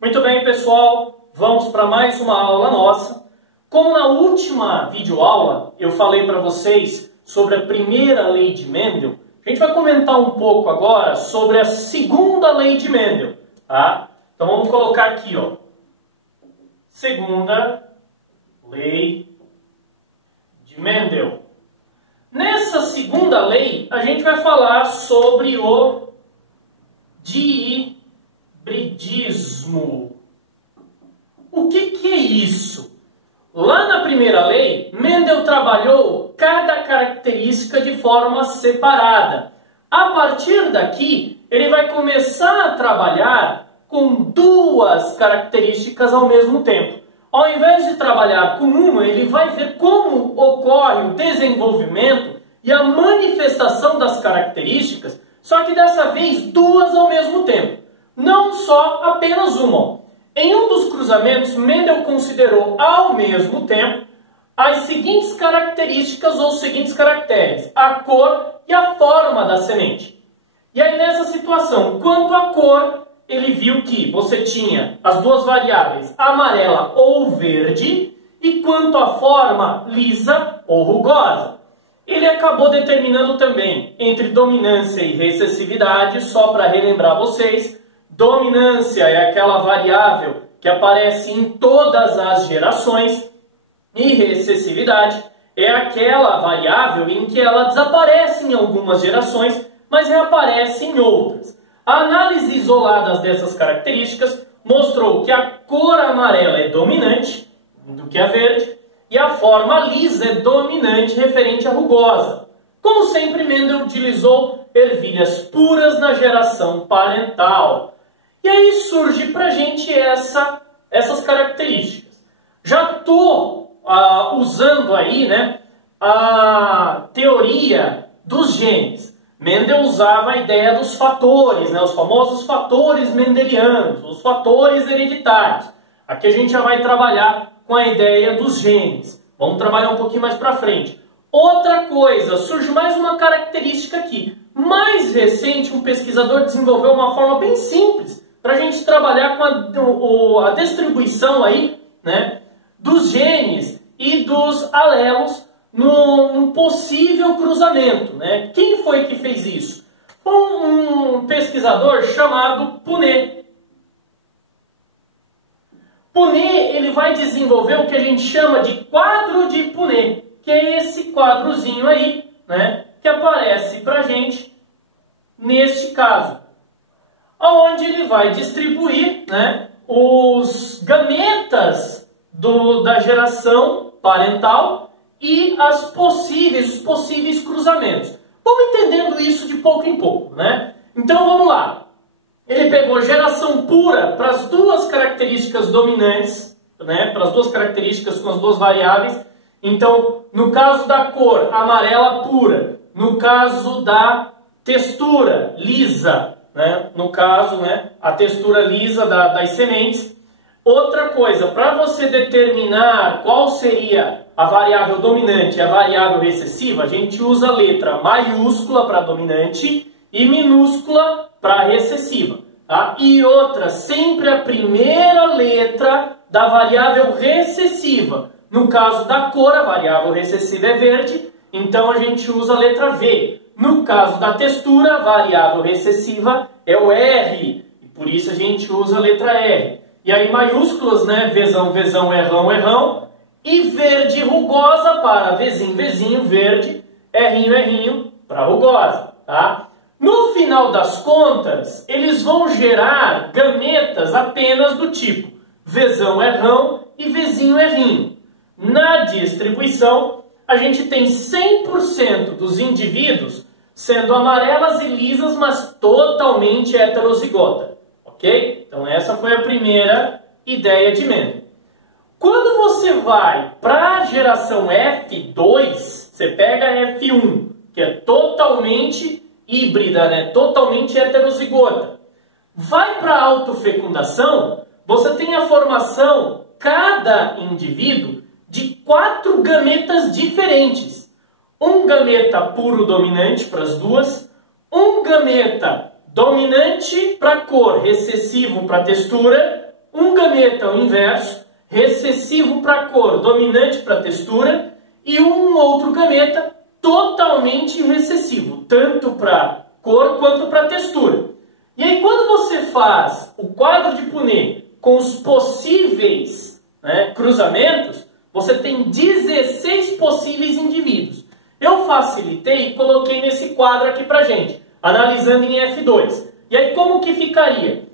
Muito bem, pessoal, vamos para mais uma aula nossa. Como na última videoaula eu falei para vocês sobre a primeira lei de Mendel, a gente vai comentar um pouco agora sobre a segunda lei de Mendel, tá? Então vamos colocar aqui, ó, segunda lei de Mendel. Nessa segunda lei, a gente vai falar sobre o dihibridismo. O que é isso? Lá na primeira lei, Mendel trabalhou cada característica de forma separada. A partir daqui, ele vai começar a trabalhar com duas características ao mesmo tempo. Ao invés de trabalhar com uma, ele vai ver como ocorre o desenvolvimento e a manifestação das características, só que dessa vez duas ao mesmo tempo. Não só apenas uma. Em um dos cruzamentos, Mendel considerou ao mesmo tempo as seguintes características ou os seguintes caracteres: a cor e a forma da semente. E aí nessa situação, quanto à cor, ele viu que você tinha as duas variáveis amarela ou verde, e quanto à forma, lisa ou rugosa. Ele acabou determinando também entre dominância e recessividade, só para relembrar vocês. Dominância é aquela variável que aparece em todas as gerações, e recessividade é aquela variável em que ela desaparece em algumas gerações, mas reaparece em outras. A análise isolada dessas características mostrou que a cor amarela é dominante do que a verde e a forma lisa é dominante referente à rugosa. Como sempre, Mendel utilizou ervilhas puras na geração parental. E aí surge para a gente essas características. Já estou usando aí, né, a teoria dos genes. Mendel usava a ideia dos fatores, né, os famosos fatores mendelianos, os fatores hereditários. Aqui a gente já vai trabalhar com a ideia dos genes. Vamos trabalhar um pouquinho mais para frente. Outra coisa, surge mais uma característica aqui. Mais recente, um pesquisador desenvolveu uma forma bem simples para a gente trabalhar com a distribuição aí, né, dos genes e dos alelos num possível cruzamento, né? Quem foi que fez isso? Um pesquisador chamado Punnett. Punnett, ele vai desenvolver o que a gente chama de quadro de Punnett, que é esse quadrozinho aí, né, que aparece para a gente neste caso, onde ele vai distribuir, né, os gametas da geração parental e os possíveis cruzamentos. Vamos entendendo isso de pouco em pouco, né? Então vamos lá. Ele pegou geração pura para as duas características dominantes, né, para as duas características com as duas variáveis. Então, no caso da cor, amarela pura. No caso da textura, lisa, né? No caso, né, a textura lisa das sementes. Outra coisa, para você determinar qual seria a variável dominante e a variável recessiva, a gente usa a letra maiúscula para dominante e minúscula para recessiva. Tá? E outra, sempre a primeira letra da variável recessiva. No caso da cor, a variável recessiva é verde, então a gente usa a letra V. No caso da textura, a variável recessiva é o R, e por isso a gente usa a letra R. E aí maiúsculas, né? Vzão, Vzão, Rão, Rão. E verde rugosa para Vzinho, Vzinho, verde. Rzinho, Rzinho para rugosa, tá? No final das contas, eles vão gerar gametas apenas do tipo Vzão, Rão e Vzinho, Rzinho. Na distribuição, a gente tem 100% dos indivíduos sendo amarelas e lisas, mas totalmente heterozigota. Ok? Então essa foi a primeira ideia de Mendel. Quando você vai para a geração F2, você pega F1, que é totalmente híbrida, né? Totalmente heterozigota. Vai para a autofecundação, você tem a formação, cada indivíduo, de 4 gametas diferentes. Um gameta puro dominante para as duas, um gameta dominante para cor, recessivo para textura, um gameta o inverso, recessivo para a cor, dominante para a textura, e um outro gameta totalmente recessivo, tanto para cor quanto para textura. E aí quando você faz o quadro de Punnett com os possíveis, né, cruzamentos, você tem 16 possíveis indivíduos. Eu facilitei e coloquei nesse quadro aqui para gente, analisando em F2. E aí como que ficaria?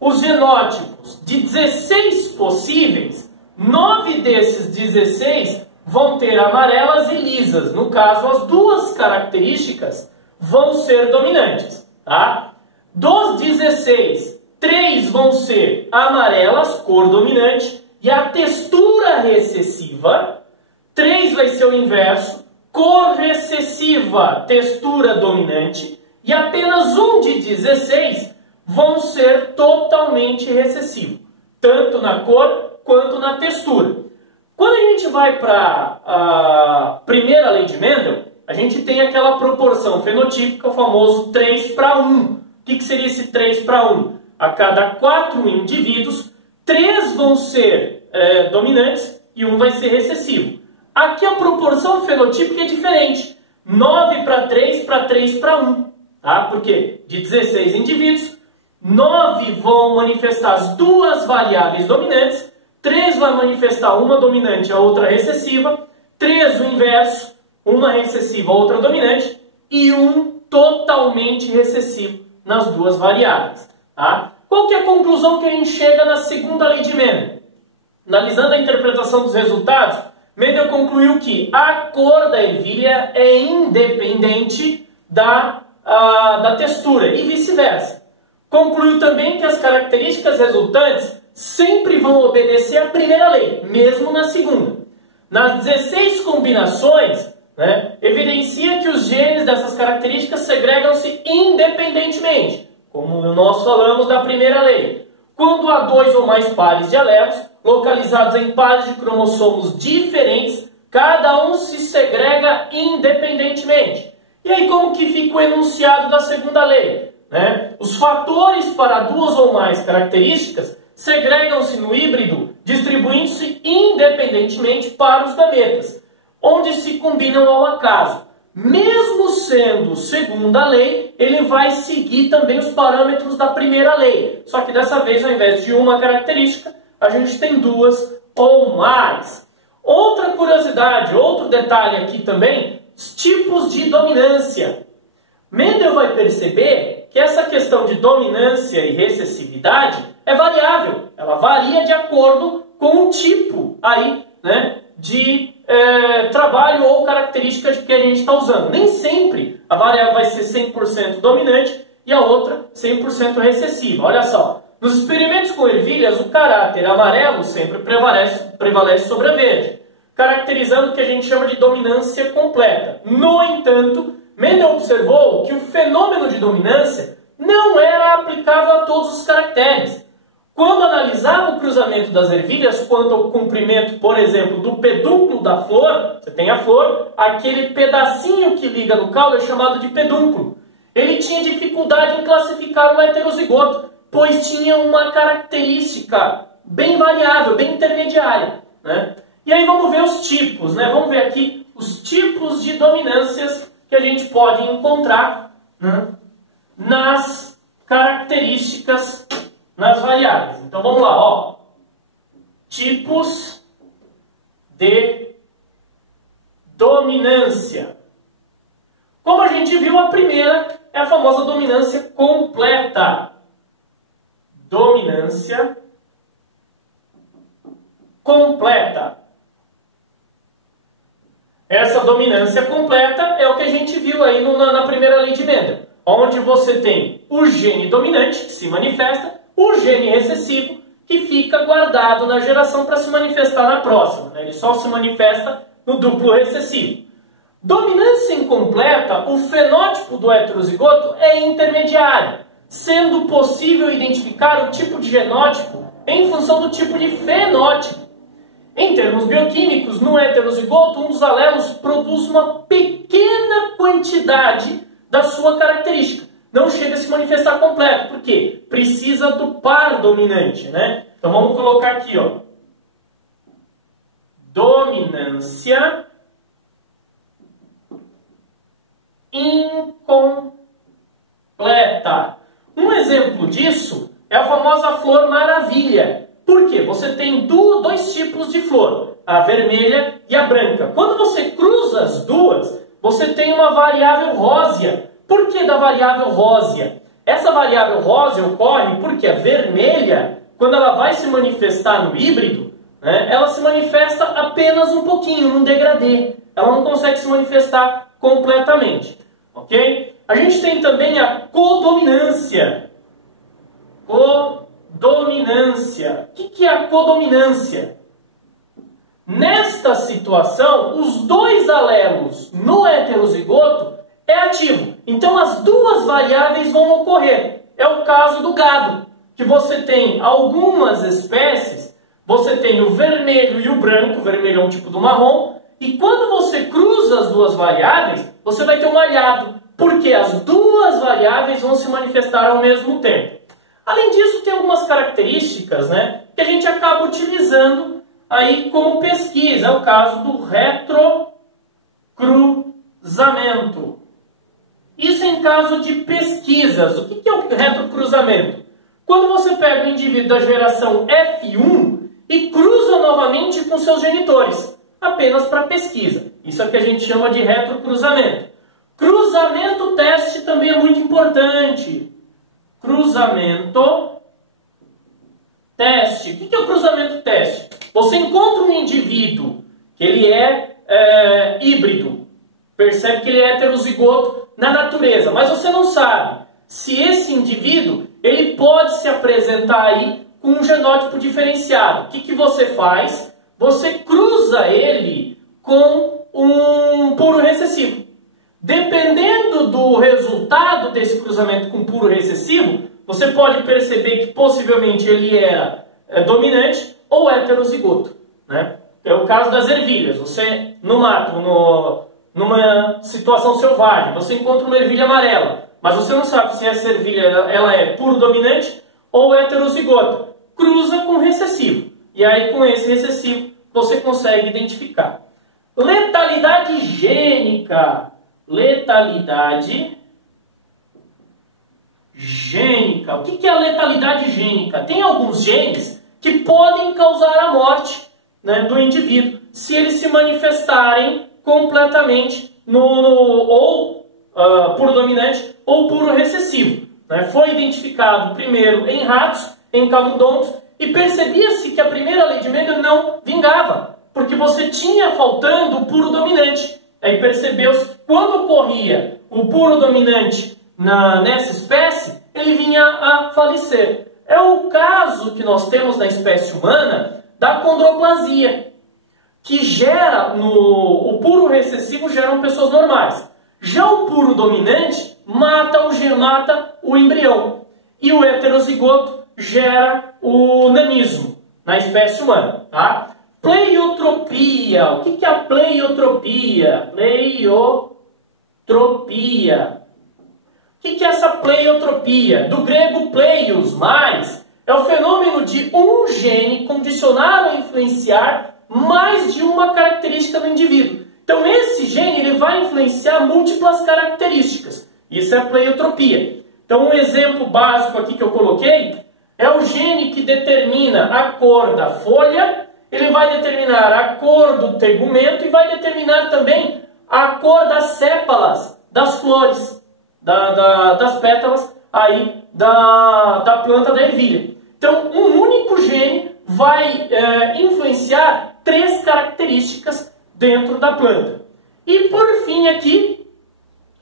Os genótipos de 16 possíveis, 9 desses 16 vão ter amarelas e lisas. No caso, as duas características vão ser dominantes. Tá? Dos 16, 3 vão ser amarelas, cor dominante, e a textura recessiva. 3 vai ser o inverso, cor recessiva, textura dominante. E apenas um de 16 vão ser totalmente recessivos, tanto na cor quanto na textura. Quando a gente vai para a primeira lei de Mendel, a gente tem aquela proporção fenotípica, o famoso 3 para 1. O que seria esse 3 para 1? A cada 4 indivíduos, 3 vão ser dominantes e 1 vai ser recessivo. Aqui a proporção fenotípica é diferente. 9 para 3 para 1. Tá? Porque de 16 indivíduos, 9 vão manifestar as duas variáveis dominantes, 3 vai manifestar uma dominante e a outra recessiva, 3 o inverso, uma recessiva, outra dominante, e 1 totalmente recessivo nas duas variáveis. Tá? Qual que é a conclusão que a gente chega na segunda lei de Mendel? Analisando a interpretação dos resultados, Mendel concluiu que a cor da ervilha é independente da textura e vice-versa. Concluiu também que as características resultantes sempre vão obedecer à primeira lei, mesmo na segunda. Nas 16 combinações, né, evidencia que os genes dessas características segregam-se independentemente, como nós falamos da primeira lei. Quando há 2 ou mais pares de alelos, localizados em pares de cromossomos diferentes, cada um se segrega independentemente. E aí como que fica o enunciado da segunda lei? Né? Os fatores para 2 ou mais características segregam-se no híbrido, distribuindo-se independentemente para os gametas, onde se combinam ao acaso. Mesmo sendo segunda lei, ele vai seguir também os parâmetros da primeira lei. Só que dessa vez, ao invés de uma característica, a gente tem 2 ou mais. Outra curiosidade, outro detalhe aqui também, os tipos de dominância. Mendel vai perceber que essa questão de dominância e recessividade é variável. Ela varia de acordo com o tipo aí, né, de trabalho ou característica que a gente está usando. Nem sempre a variável vai ser 100% dominante e a outra 100% recessiva. Olha só, nos experimentos com ervilhas, o caráter amarelo sempre prevalece sobre a verde, caracterizando o que a gente chama de dominância completa. No entanto, Mendel observou que o fenômeno de dominância não era aplicável a todos os caracteres. Quando analisava o cruzamento das ervilhas quanto ao comprimento, por exemplo, do pedúnculo da flor, você tem a flor, aquele pedacinho que liga no caule é chamado de pedúnculo. Ele tinha dificuldade em classificar o heterozigoto, pois tinha uma característica bem variável, bem intermediária. Né? E aí vamos ver os tipos, né? Vamos ver aqui os tipos de dominâncias que a gente pode encontrar, né, nas características, nas variáveis. Então vamos lá, ó. Tipos de dominância. Como a gente viu, a primeira é a famosa dominância completa. Dominância completa. Essa dominância completa é o que a gente viu aí na primeira lei de Mendel, onde você tem o gene dominante, que se manifesta, o gene recessivo, que fica guardado na geração para se manifestar na próxima. Né? Ele só se manifesta no duplo recessivo. Dominância incompleta, o fenótipo do heterozigoto é intermediário, sendo possível identificar o tipo de genótipo em função do tipo de fenótipo. Em termos bioquímicos, no heterozigoto, um dos alelos produz uma pequena quantidade da sua característica. Não chega a se manifestar completo. Por quê? Precisa do par dominante, né? Então vamos colocar aqui, ó. Dominância incompleta. Um exemplo disso é a famosa flor maravilha. Por quê? Você tem dois tipos de flor, a vermelha e a branca. Quando você cruza as duas, você tem uma variável rósea. Por que da variável rósea? Essa variável rósea ocorre porque a vermelha, quando ela vai se manifestar no híbrido, né, ela se manifesta apenas um pouquinho, num degradê. Ela não consegue se manifestar completamente. Ok? A gente tem também a codominância. Codominância. O que é a codominância? Nesta situação, os dois alelos no heterozigoto é ativo. Então as duas variáveis vão ocorrer. É o caso do gado, que você tem algumas espécies, você tem o vermelho e o branco, o vermelho é um tipo do marrom, e quando você cruza as duas variáveis, você vai ter um malhado, porque as duas variáveis vão se manifestar ao mesmo tempo. Além disso, tem algumas características, né, que a gente acaba utilizando aí como pesquisa. É o caso do retrocruzamento. Isso em caso de pesquisas. O que é o retrocruzamento? Quando você pega o indivíduo da geração F1 e cruza novamente com seus genitores, apenas para pesquisa. Isso é o que a gente chama de retrocruzamento. Cruzamento teste também é muito importante. Cruzamento teste. O que é o cruzamento teste? Você encontra um indivíduo que ele é híbrido, percebe que ele é heterozigoto na natureza, mas você não sabe se esse indivíduo ele pode se apresentar aí com um genótipo diferenciado. O que você faz? Você cruza ele com um puro recessivo. Dependendo do resultado desse cruzamento com puro recessivo, você pode perceber que possivelmente ele era dominante ou heterozigoto, né? É o caso das ervilhas. Você, no mato, numa situação selvagem, você encontra uma ervilha amarela, mas você não sabe se essa ervilha ela é puro dominante ou heterozigota. Cruza com recessivo. E aí, com esse recessivo, você consegue identificar. Letalidade gênica. Letalidade gênica. O que é a letalidade gênica? Tem alguns genes que podem causar a morte, né, do indivíduo se eles se manifestarem completamente puro dominante ou puro recessivo. Né? Foi identificado primeiro em ratos, em camundongos, e percebia-se que a primeira lei de Mendel não vingava, porque você tinha faltando o puro dominante. Aí percebeu-se que quando ocorria o puro dominante nessa espécie, ele vinha a falecer. É o caso que nós temos na espécie humana da condroplasia, que gera, o puro recessivo geram pessoas normais. Já o puro dominante mata o embrião. E o heterozigoto gera o nanismo na espécie humana. Tá? Pleiotropia. O que é a pleiotropia? Pleiotropia. O que é essa pleiotropia? Do grego pleios, mais, é o fenômeno de um gene condicionar ou influenciar mais de uma característica do indivíduo. Então esse gene ele vai influenciar múltiplas características. Isso é a pleiotropia. Então um exemplo básico aqui que eu coloquei é o gene que determina a cor da folha, ele vai determinar a cor do tegumento e vai determinar também a cor das sépalas, das flores, das pétalas aí da planta da ervilha. Então um único gene vai influenciar 3 características dentro da planta. E por fim aqui,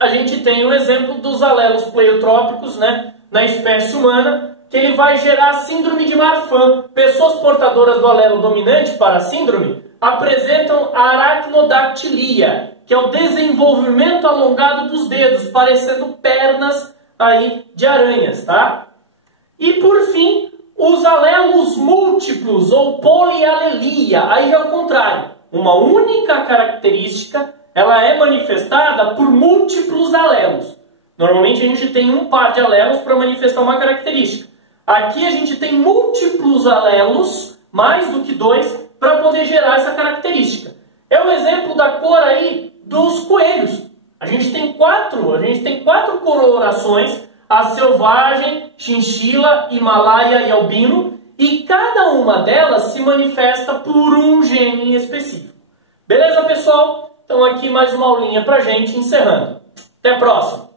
a gente tem o exemplo dos alelos pleiotrópicos, né, na espécie humana, que ele vai gerar a síndrome de Marfan. Pessoas portadoras do alelo dominante para a síndrome apresentam a aracnodactilia, que é o desenvolvimento alongado dos dedos, parecendo pernas aí de aranhas, tá? E por fim, os alelos múltiplos ou polialelia, aí é o contrário. Uma única característica, ela é manifestada por múltiplos alelos. Normalmente a gente tem um par de alelos para manifestar uma característica. Aqui a gente tem múltiplos alelos, mais do que 2, para poder gerar essa característica. É o exemplo da cor aí dos coelhos. A gente tem quatro colorações: a selvagem, chinchila, himalaia e albino, e cada uma delas se manifesta por um gene específico. Beleza, pessoal? Então aqui mais uma aulinha pra gente, encerrando. Até a próxima!